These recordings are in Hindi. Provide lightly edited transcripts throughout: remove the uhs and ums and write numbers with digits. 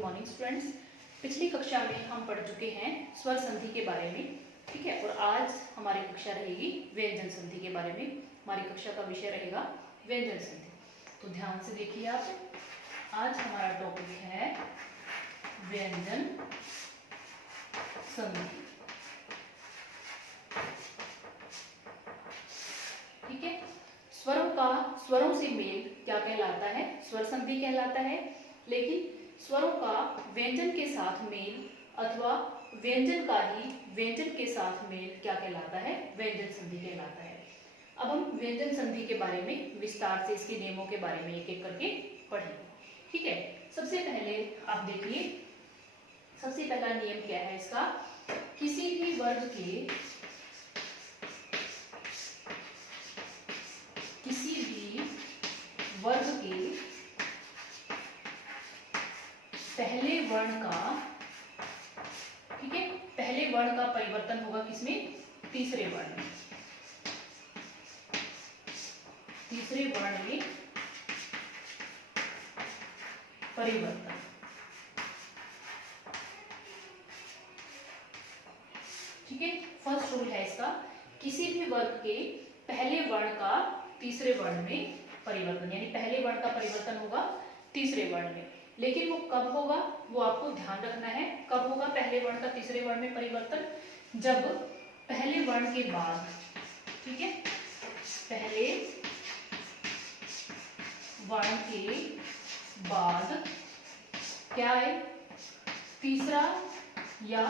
Morning students. पिछली कक्षा में हम पढ़ चुके हैं स्वर संधि के बारे में, ठीक है। और आज हमारी कक्षा रहेगी व्यंजन संधि के बारे में। हमारी कक्षा का विषय रहेगा व्यंजन संधि। तो ध्यान से देखिए आप, आज हमारा टॉपिक है व्यंजन संधि, ठीक है। स्वरों से मेल क्या कहलाता है? स्वर संधि कहलाता है। लेकिन स्वरों का व्यंजन के साथ मेल अथवा व्यंजन का ही व्यंजन के साथ मेल क्या कहलाता है? व्यंजन संधि कहलाता है। अब हम व्यंजन संधि के बारे में विस्तार से, इसके नियमों के बारे में एक एक करके पढ़ेंगे, ठीक है। सबसे पहले आप देखिए, सबसे पहला नियम क्या है इसका? किसी भी वर्ग के पहले वर्ण का, ठीक है, पहले वर्ण का परिवर्तन होगा किसमें? तीसरे वर्ण में। तीसरे वर्ण में परिवर्तन, ठीक है। फर्स्ट रूल है इसका, किसी भी वर्ग के पहले वर्ण का तीसरे वर्ण में परिवर्तन, यानी पहले वर्ण का परिवर्तन होगा तीसरे वर्ण में। लेकिन वो कब होगा, वो आपको ध्यान रखना है। कब होगा पहले वर्ण का तीसरे वर्ण में परिवर्तन? जब पहले वर्ण के बाद, ठीक है, पहले वर्ण के बाद क्या आए? तीसरा या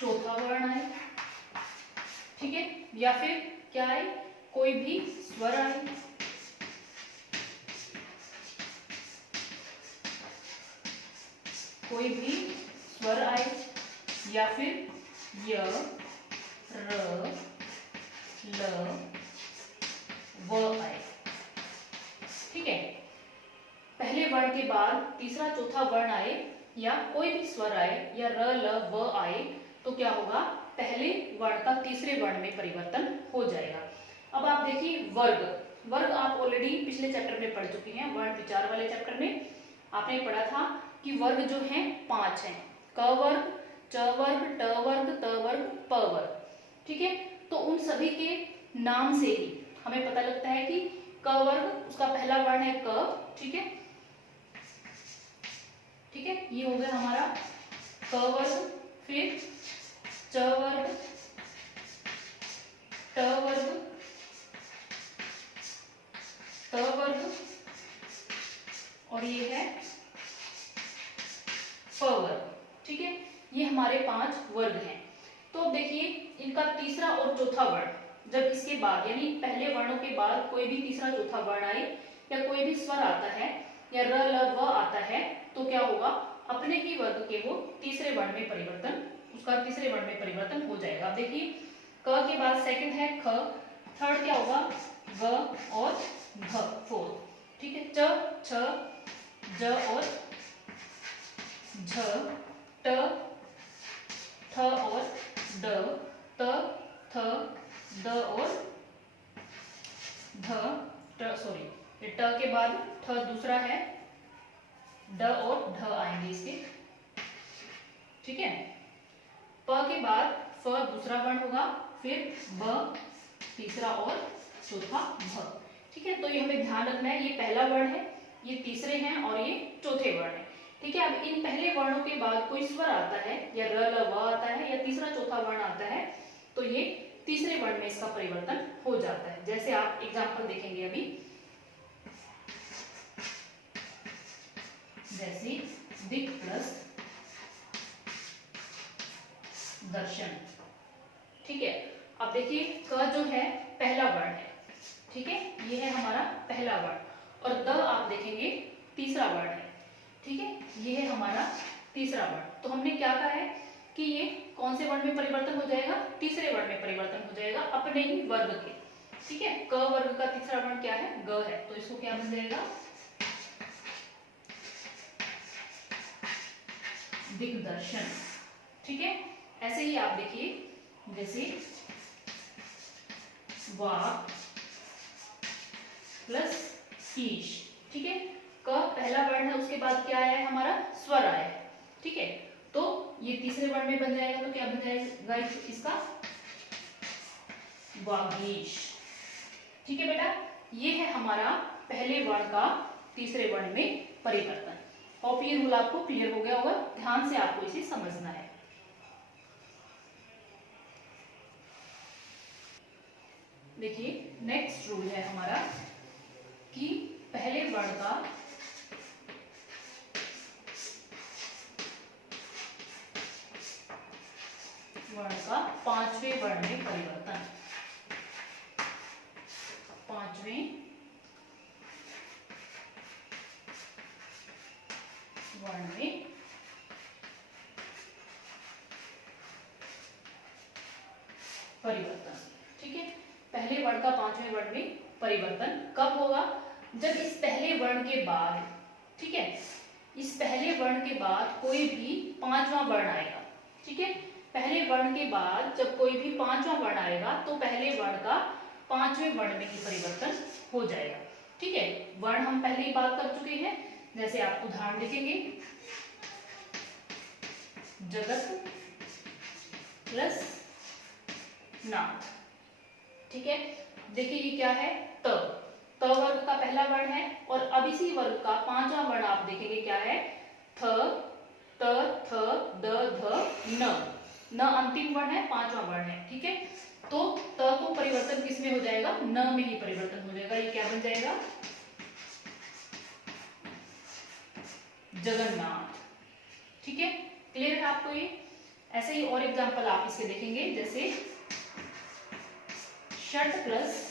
चौथा वर्ण आए, ठीक है। या फिर क्या आए? कोई भी स्वर आए, कोई भी स्वर आए, या फिर य, र, ल, व आए, ठीक है। पहले वर्ण के बाद तीसरा चौथा वर्ण आए या कोई भी स्वर आए या र, ल, व आए तो क्या होगा? पहले वर्ण का तीसरे वर्ण में परिवर्तन हो जाएगा। अब आप देखिए वर्ग आप ऑलरेडी पिछले चैप्टर में पढ़ चुके हैं। वर्ण विचार वाले चैप्टर में आपने पढ़ा था कि वर्ग जो हैं 5 हैं। क वर्ग, च वर्ग, ट वर्ग, त वर्ग, प वर्ग, ठीक है। तो उन सभी के नाम से ही हमें पता लगता है कि क वर्ग, उसका पहला वर्ण है क, ठीक है, ठीक है। ये हो गया हमारा क वर्ग। फिर च वर्ग, ट वर्ग, त वर्ग, और ये है प वर्ग, ठीक है। ये हमारे 5 वर्ग हैं। तो देखिए, इनका तीसरा और चौथा वर्ण जब इसके बाद, यानी पहले वर्णों के बाद कोई भी तीसरा चौथा वर्ण आए या कोई भी स्वर आता है या र, ल, व आता है तो क्या होगा? अपने ही वर्ग के वो तीसरे वर्ण में परिवर्तन, उसका तीसरे वर्ण में परिवर्तन हो जाएगा। देखिए, क के बाद सेकंड है ख, थर्ड क्या होगा? ग और घ, फोर्थ, ठीक है। च, छ, ज और झ, ट, ठ और ड, त, थ, द और ध, ट के बाद ठ दूसरा है, ड और ढ आएंगे इसके, ठीक है। प के बाद फ दूसरा वर्ण होगा, फिर ब तीसरा और चौथा भ, ठीक है। तो ये हमें ध्यान रखना है, ये पहला वर्ण है, ये तीसरे हैं और ये चौथे वर्ण है, ठीक है। अब इन पहले वर्णों के बाद कोई स्वर आता है या र, ल, व आता है या तीसरा चौथा वर्ण आता है तो ये तीसरे वर्ण में इसका परिवर्तन हो जाता है। जैसे आप एग्जांपल देखेंगे अभी, जैसे दिक् प्लस दर्शन, ठीक है। अब देखिए, क जो है पहला वर्ण है, ठीक है, ये है हमारा पहला वर्ण, और द आप देखेंगे तीसरा वर्ण है, ठीक है, ये है हमारा तीसरा वर्ण। तो हमने क्या कहा है कि ये कौन से वर्ण में परिवर्तन हो जाएगा? तीसरे वर्ण में परिवर्तन हो जाएगा अपने ही वर्ग के, ठीक है। क वर्ग का तीसरा वर्ण क्या है? ग है, तो इसको क्या बन जाएगा? दिग्दर्शन, ठीक है। ऐसे ही आप देखिए, जैसे वाक प्लस ईश, ठीक है। क पहला वर्ण है, उसके बाद क्या आया है हमारा स्वर आया है, ठीक है। तो ये तीसरे वर्ण में बन जाएगा, तो क्या बन जाएगा इसका वागीश, ठीक है बेटा। ये है हमारा पहले वर्ण का तीसरे वर्ण में परिवर्तन। होप ये रूल आपको क्लियर हो गया होगा, ध्यान से आपको इसे समझना है। देखिए नेक्स्ट रूल है हमारा कि पहले वर्ण का पांचवें वर्ण में परिवर्तन, पांचवें वर्ण में परिवर्तन, ठीक है। पहले वर्ण का पांचवें वर्ण में परिवर्तन कब होगा? जब इस पहले वर्ण के बाद, ठीक है, इस पहले वर्ण के बाद कोई भी पांचवा वर्ण आएगा, ठीक है। पहले वर्ण के बाद जब कोई भी पांचवा वर्ण आएगा तो पहले वर्ण का पांचवें वर्ण में ही परिवर्तन हो जाएगा, ठीक है। वर्ण हम पहले ही बात कर चुके हैं, जैसे आप उदाहरण लिखेंगे, जगत प्लस नाथ, ठीक है। देखिए ये क्या है, त वर्ग का पहला वर्ण है, और अब इसी वर्ग का पांचवा वर्ण आप देखेंगे क्या है, थ, त, थ, द, ध, न अंतिम वर्ण है, पांचवा वर्ण है, ठीक है। तो त को परिवर्तन किस में हो जाएगा? न में ही परिवर्तन हो जाएगा। ये क्या बन जाएगा? जगन्नाथ, ठीक है। क्लियर है आपको ये? ऐसे ही और एग्जांपल आप इसके देखेंगे, जैसे षट प्लस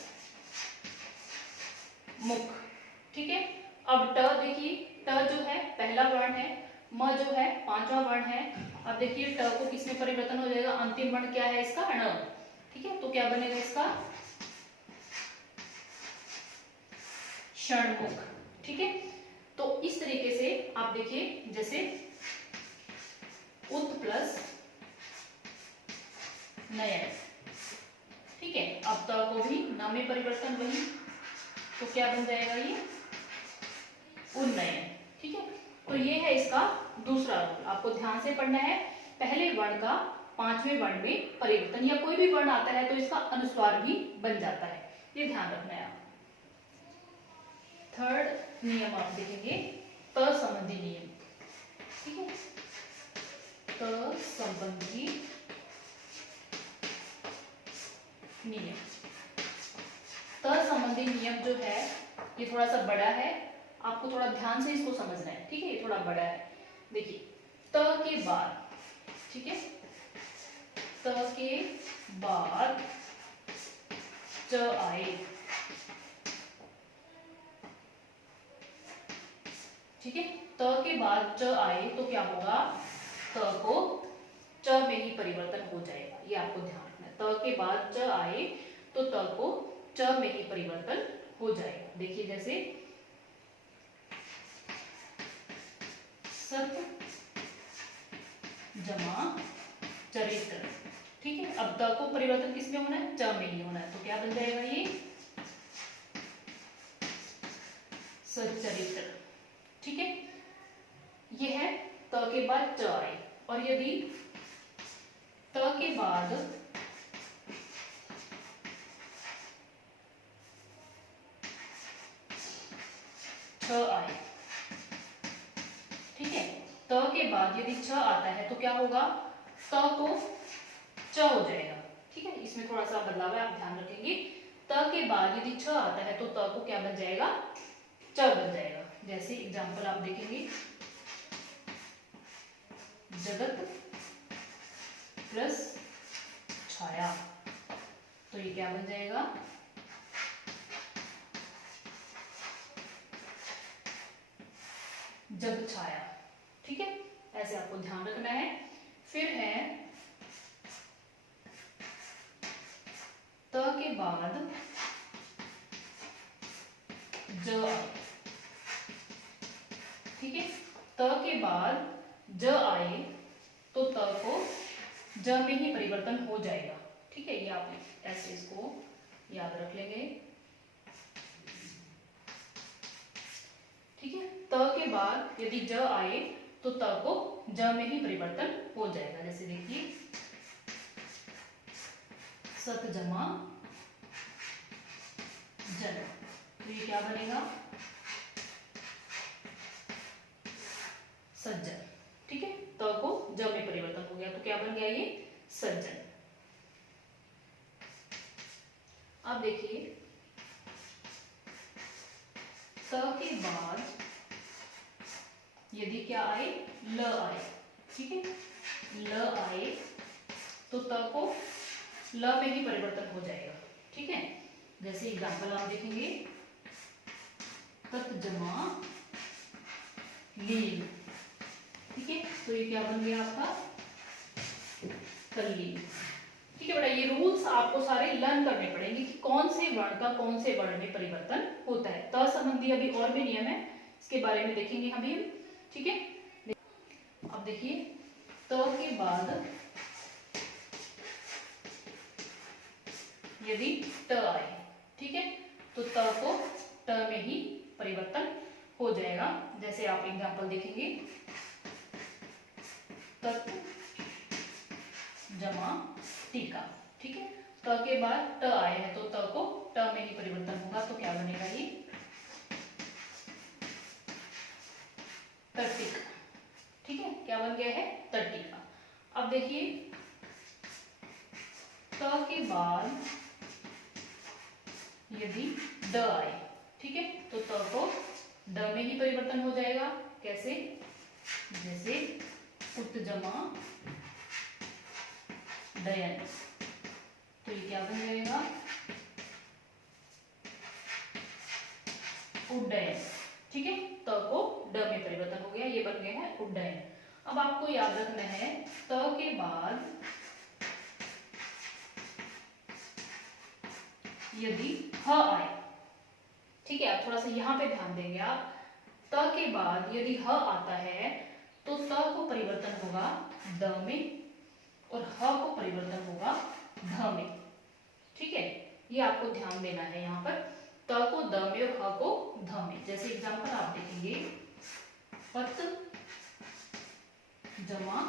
मुख, ठीक है। अब ट देखिए, ट जो है पहला वर्ण है, म जो है पांचवा वर्ण है। अब देखिए ट को किस में परिवर्तन हो जाएगा? अंतिम वर्ण क्या है इसका? ण, ठीक है। तो क्या बनेगा इसका? षणमुख, ठीक है। तो इस तरीके से आप देखिए, जैसे उत प्लस नयन, ठीक है। अब त को भी न में परिवर्तन वही, तो क्या बन जाएगा? ये उन्नयन, ठीक है। तो ये है इसका दूसरा रूल, आपको ध्यान से पढ़ना है। पहले वर्ण का पांचवें वर्ण में परिवर्तन, या कोई भी वर्ण आता है तो इसका अनुस्वार भी बन जाता है, ये ध्यान रखना है आप। थर्ड नियम आप देखेंगे, त संबंधी नियम, ठीक है। त संबंधी नियम, त संबंधी नियम जो है ये थोड़ा सा बड़ा है, आपको थोड़ा ध्यान से इसको समझना है, ठीक है। ये थोड़ा बड़ा है। देखिए त के बाद, ठीक है, त के बाद च आए, ठीक है। त के बाद च आए तो क्या होगा? त को च में ही परिवर्तन हो जाएगा, ये आपको ध्यान रखना है। त के बाद च आए तो त को च में ही परिवर्तन हो जाएगा। देखिए जैसे सत जमा चरित्र, ठीक है। अब त को परिवर्तन किस में होना है? च में ही होना है, तो क्या बन जाएगा? ये सच्चरित्र, ठीक है। ये है त के बाद च आए, और यदि त के बाद छ आए, ठीक है। त के बाद यदि छ आता है तो क्या होगा? त को च हो जाएगा, ठीक है। इसमें थोड़ा सा बदलाव है, आप ध्यान रखेंगे। त के बाद यदि छ आता है तो त को क्या बन जाएगा? च बन जाएगा। जैसे एग्जांपल आप देखेंगे, जगत प्लस छाया, तो ये क्या बन जाएगा? जग छाया, ठीक है। ऐसे आपको ध्यान रखना है। फिर है त के बाद ज आए, ठीक है। त के बाद ज आए तो त को ज में ही परिवर्तन हो जाएगा, ठीक है। ये आप ऐसे इसको याद रख लेंगे, ठीक है। त के बाद यदि ज आए तो त को ज में ही परिवर्तन हो जाएगा। जैसे देखिए सत जमा जन, तो ये क्या बनेगा सज्जन। ठीक है, त को ज में परिवर्तन हो गया तो क्या बन गया ये सज्जन। अब देखिए त के बाद यदि क्या आए ल आए, ठीक है, ल आए तो त को ल में ही परिवर्तन हो जाएगा। ठीक है, जैसे एग्जाम्पल आप देखेंगे तत् जमा लील, ठीक है, तो ये क्या बन गया आपका तल्लीन। ठीक है बेटा, ये रूल्स आपको सारे लर्न करने पड़ेंगे कि कौन से वर्ण का कौन से वर्ण में परिवर्तन होता है। त संबंधी अभी और भी नियम है, इसके बारे में देखेंगे अभी हम। ठीक है, अब देखिए त के बाद यदि ट आए, ठीक है, तो त को ट में ही परिवर्तन हो जाएगा। जैसे आप एग्जांपल देखेंगे तत् जमा टीका, ठीक है, त के बाद ट आए हैं तो त को ट में ही परिवर्तन होगा तो क्या बनेगा ये तट्टिका। ठीक है, क्या बन गया है तट्टिका। अब देखिए त के बाद यदि ड आए, ठीक है, तो त को ड में ही परिवर्तन हो जाएगा। कैसे, जैसे उत जमा डयन, तो ये क्या बन जाएगा उड्डयन। ठीक है, त को ड में परिवर्तन हो गया, ये बन गया है उड्डयन। अब आपको याद रखना है त के बाद यदि ह आए, ठीक है, आप थोड़ा सा यहाँ पे ध्यान देंगे आप, त के बाद यदि ह आता है तो त को परिवर्तन होगा द में और ह को परिवर्तन होगा ध में। ठीक है, ये आपको ध्यान देना है यहाँ पर, त को द में और ह को ध में। जैसे एग्जांपल आप देखेंगे पत जमा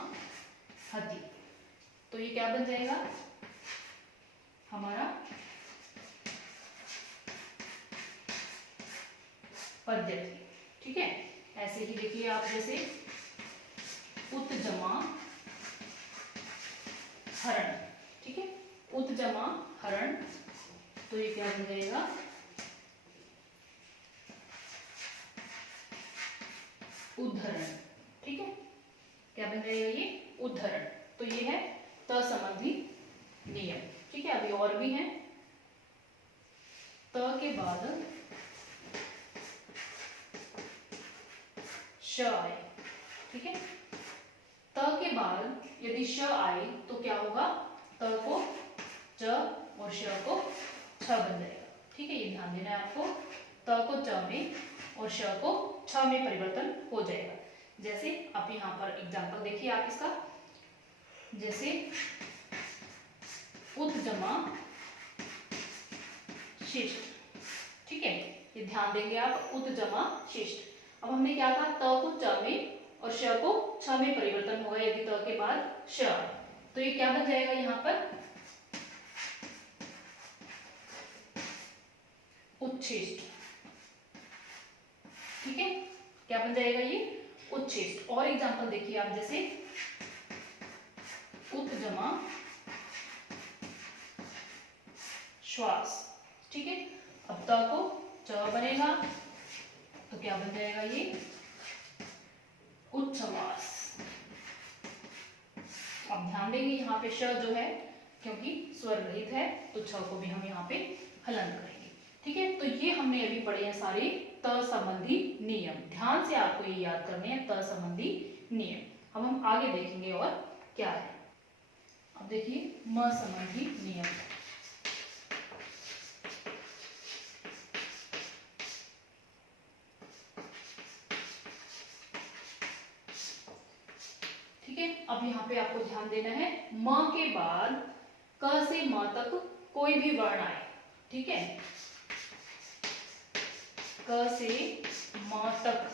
हति, तो ये क्या बन जाएगा हमारा पद्यति। ठीक है, ऐसे ही देखिए आप, जैसे उत जमा हरण, ठीक है, उत जमा हरण, तो ये क्या बन जाएगा उद्धरण। ठीक है, क्या बन जाएगा ये उद्धरण। तो ये है त संबंधी नियम। ठीक है, अभी और भी हैं। त के बाद श आए, ठीक है, त के बाद यदि श आए तो क्या होगा त को च और श को छ बन जाएगा। ठीक है, ये ध्यान देना है आपको, त को च में और श को छ में परिवर्तन हो जाएगा। जैसे आप यहाँ पर एग्जांपल देखिए आप इसका, जैसे उत जमा शिष्ट, ठीक है, ये ध्यान देंगे आप, उत जमा शिष्ट। अब हमने क्या कहा, त को च में और श को छ में परिवर्तन होगा यदि त के बाद श, तो ये क्या बन जाएगा यहाँ पर उच्छिष्ट। ठीक है, क्या बन जाएगा ये उच्छिष्ट। और एग्जांपल देखिए आप, जैसे उत जमा श्वास, ठीक है, अब त को च बनेगा तो क्या बन जाएगा ये उच्छ्वास। अब ध्यान देंगे यहाँ पे श जो है क्योंकि स्वर रहित है तो छ को भी हम यहाँ पे हलन करेंगे। ठीक है, तो ये हमने अभी पढ़े हैं सारे त संबंधी नियम। ध्यान से आपको ये याद करने हैं त संबंधी नियम। अब हम आगे देखेंगे और क्या है। अब देखिए म संबंधी नियम। ठीक है, अब यहाँ पे आपको ध्यान देना है, म के बाद क से म तक कोई भी वर्ण आए, ठीक है, क से म तक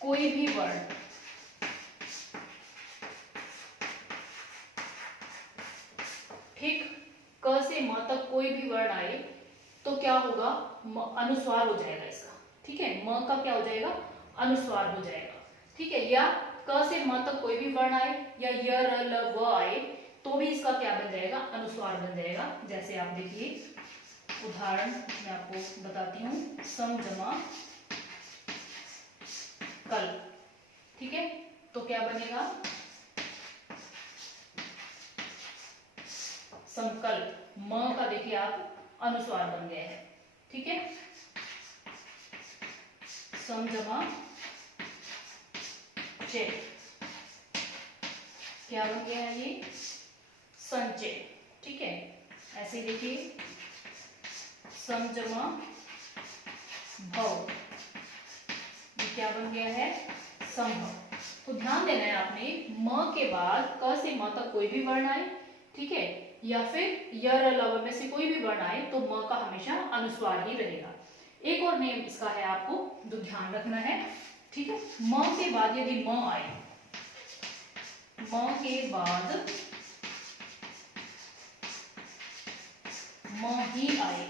कोई भी वर्ण ठीक, क से म तक कोई भी वर्ण आए तो क्या होगा, अनुस्वार हो जाएगा इसका। ठीक है, म का क्या हो जाएगा, अनुस्वार हो जाएगा। ठीक है, या क से म तक कोई भी वर्ण आए या य र ल व आए तो भी इसका क्या बन जाएगा, अनुस्वार बन जाएगा। जैसे आप देखिए उदाहरण मैं आपको बताती हूँ, सम जमा कल। ठीक है, तो क्या बनेगा, समकल, म का देखिए आप अनुस्वार बन गया है। ठीक है, सम जमा चे, क्या बन गया है ये, संचय। ठीक है, ऐसे देखिए सम जमा भव, ये क्या बन गया है, संभव। तो ध्यान देना है आपने, म के बाद क से म तक कोई भी वर्ण आए, ठीक है, या फिर य र ल व में से कोई भी वर्ण आए तो म का हमेशा अनुस्वार ही रहेगा। एक और नियम इसका है आपको जो ध्यान रखना है। ठीक है, म के बाद यदि म आए, म के बाद म ही आए,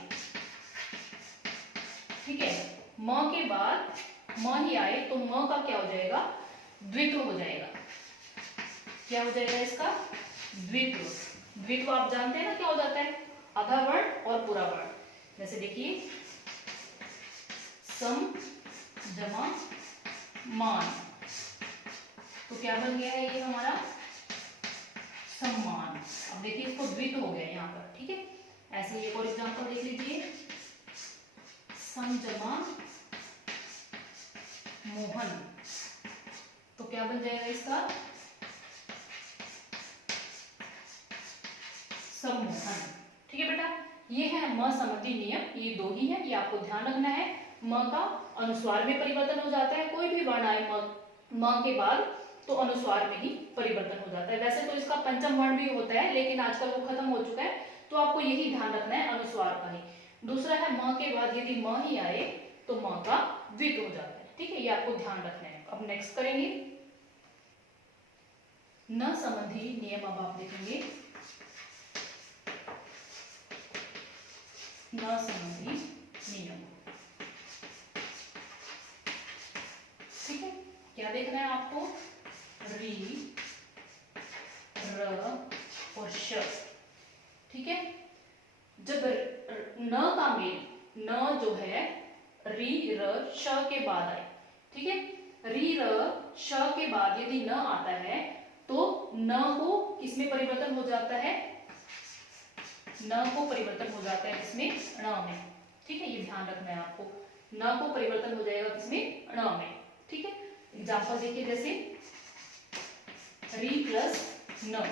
ठीक है, म के बाद म ही आए तो म का क्या हो जाएगा, द्वित्व हो जाएगा। क्या हो जाएगा इसका, द्वित्व। द्वित्व आप जानते हैं ना क्या हो जाता है, आधा वर्ण और पूरा वर्ण। जैसे देखिए सम जमा मान, तो क्या बन गया है ये हमारा, सम्मान। अब देखिए इसको द्वित्व हो गया यहाँ पर। ठीक है, ऐसे एक और एग्जांपल देख लीजिए, सम जमा मोहन, तो क्या बन जाएगा इसका, सम्मोहन। ठीक है बेटा, ये है म संबंधी नियम, ये दो ही है, ये आपको ध्यान रखना है। म का अनुस्वार में परिवर्तन हो जाता है, कोई भी वर्ण आए म के बाद तो अनुस्वार में ही परिवर्तन हो जाता है। वैसे तो इसका पंचम वर्ण भी होता है लेकिन आजकल वो खत्म हो चुका है, तो आपको यही ध्यान रखना है, अनुस्वार का ही। दूसरा है म के बाद यदि म ही आए तो म का द्वित्व हो जाता है। ठीक है, ये आपको ध्यान रखना है। अब नेक्स्ट करेंगे न संबंधी नियम। अब आप देखेंगे न संबंधी नियम। ठीक है, क्या देखना है आपको, री र और श। ठीक है, जब न का मेल, न जो है री र श के बाद आए, ठीक है, री र श के बाद यदि न आता है तो न को किसमें परिवर्तन हो जाता है, न को परिवर्तन हो जाता है किसमें, ण में। ठीक है, ये ध्यान रखना है आपको, न को परिवर्तन हो जाएगा किसमें, ण में। ठीक है, एग्जाम्पल देखिए जैसे री प्लस न,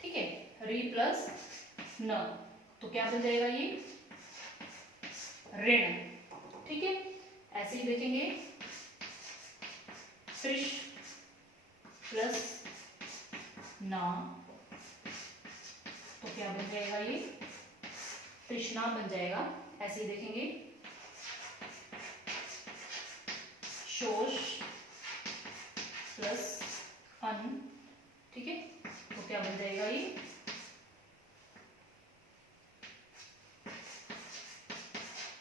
ठीक है, री प्लस न, तो क्या बन जाएगा ये, ऋण। ठीक है, ऐसे ही देखेंगे कृष प्लस ना, तो क्या बन जाएगा ये, कृष्णा बन जाएगा। ऐसे ही देखेंगे शोष प्लस अन, ठीक है, तो क्या बन जाएगा ये,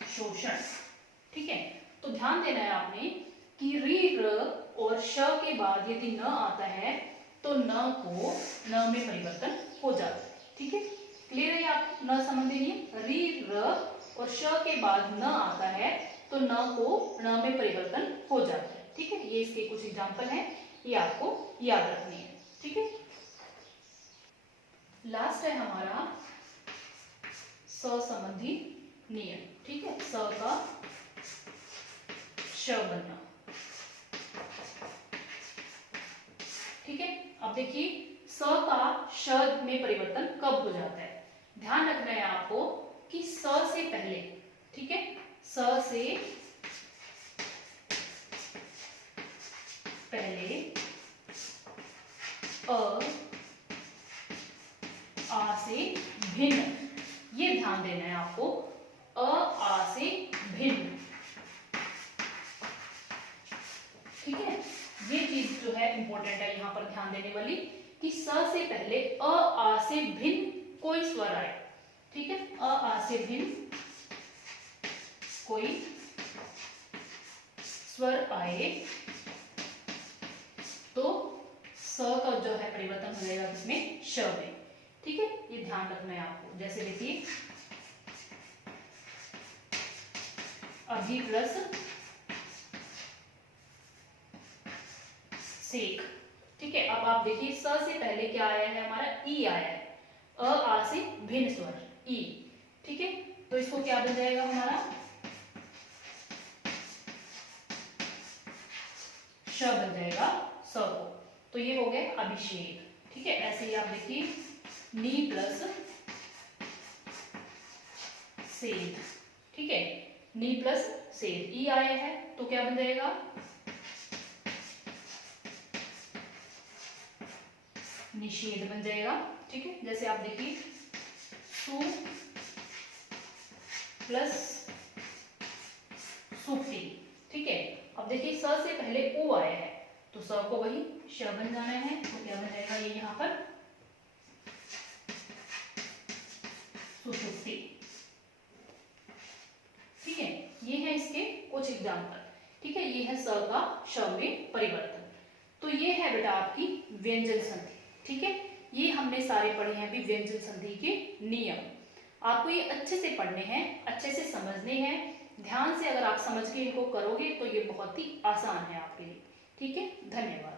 शोषण। ठीक है, तो ध्यान देना है आपने कि री र और श के बाद यदि न आता है तो न को न में परिवर्तन हो जाता है। ठीक है, क्लियर है आप न संबंधी नियम, री र और श के बाद न आता है तो न को न में परिवर्तन हो जाता है। ठीक है, ये इसके कुछ एग्जांपल हैं, ये आपको याद रखनी है। ठीक है, लास्ट है हमारा स संबंधी नियम। ठीक है, स का श बनना। ठीक है, अब देखिए स का श में परिवर्तन कब हो जाता है, ध्यान रखना है आपको कि स से पहले, ठीक है, स से पहले अ आ से भिन्न, ये ध्यान देना है आपको, अ आ से भिन्न। ये चीज जो है इंपॉर्टेंट है यहाँ पर ध्यान देने वाली, कि स से पहले अ आ से भिन्न कोई स्वर आए, ठीक है, अ आ से भिन्न कोई स्वर आए तो स का जो है परिवर्तन हो जाएगा इसमें श में, ठीक है, ये ध्यान रखना है आपको। जैसे देखिए अभी प्लस सेक, ठीक है। अब आप देखिए स से पहले क्या आया है हमारा, ई आया है, अ आ से भिन्न स्वर ई, ठीक है, तो इसको क्या बन जाएगा हमारा श बन जाएगा स को, तो ये हो गया अभिषेक, ठीक है। ऐसे ही आप देखिए नी प्लस सेद, ठीक है, नी प्लस सेद, ई आया है तो क्या बन जाएगा निषेध बन जाएगा, ठीक है। जैसे आप देखिए सु प्लस सुक्ति, ठीक है। अब देखिए स से पहले उ आया है तो स को वही श बन जाना है, तो क्या बन जाएगा ये यहाँ पर सुसुप्ति, ठीक है। ये है इसके कुछ एग्जाम्पल, ठीक है, ये है स का श में परिवर्तन। तो ये है बेटा आपकी व्यंजन संधि, ठीक है। ये हमने सारे पढ़े हैं अभी व्यंजन संधि के नियम, आपको ये अच्छे से पढ़ने हैं, अच्छे से समझने हैं, ध्यान से अगर आप समझ के इनको करोगे तो ये बहुत ही आसान है आपके लिए, ठीक है। धन्यवाद।